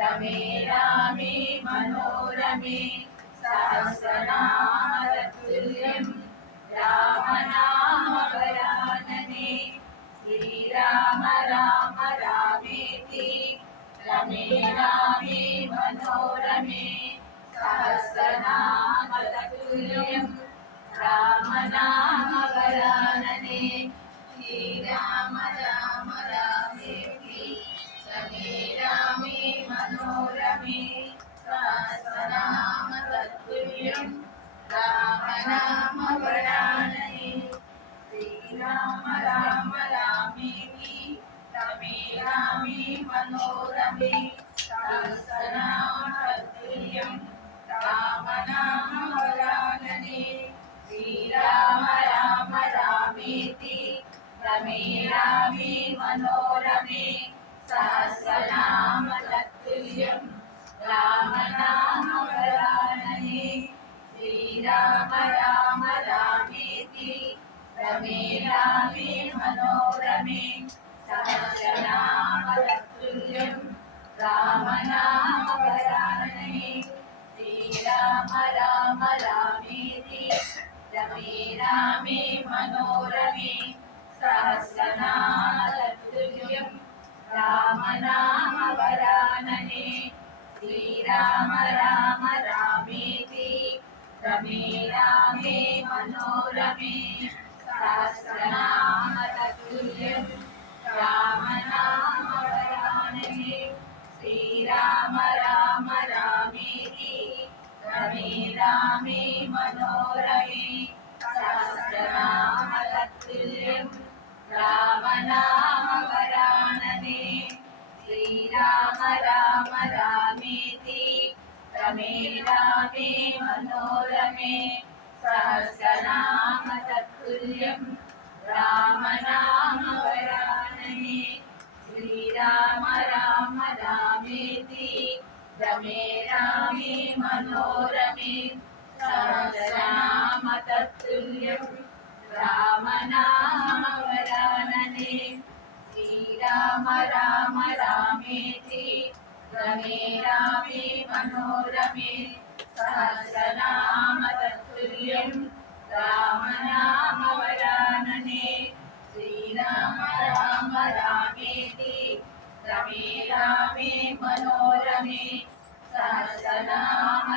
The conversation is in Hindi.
रमे रामे मनोरमे सहस्रनामतुल्यं रामनामवरानने श्रीराम राम रामेति रमे रामे मनोरमे सहस्रनामतुल्यं रामनामवरानने श्रीराम రామ వరాణి శ్రీరామ రామ రామేమి రమే రామే మనోరమే సహస్రనామతుల్యం రామ నామ వరాణి శ్రీరామ రామ రామేతి రమే రామే మనోరమే సహస్రనామతుల్యం రామ నామ వరాణి శ్రీరామ रमे रामे मनोरमे सहस्रनाम तत्तुल्यं रामनामवरानने श्रीराम राम रामेति रमे रामे मनोरमे सहस्रनाम तत्तुल्यं रामनामवरानने श्रीराम राम रामेति रमे रामे मनोरमे सहस्रनाम तत्तुल्यं रामनामवरानने श्रीराम राम रमे रामे मनोरमे सहस्रनाम तत्तुल्यं रामनामवरानने श्रीराम राम रामेति रमे रामे मनोरमे सहस्रनाम तत्तुल्यं रामनामवरानने श्रीराम राम रामेति रमे रामे मनोरमे सहस्रनाम तत्तुल्यं रामनामवरानने श्रीराम राम रामेति रमे रामे मनोरमे सहस्रनाम तत्तुल्यं రామనామవరాననే శ్రీరామ రామ రామేతి రమే రామే మనోరమే సహస్రనామ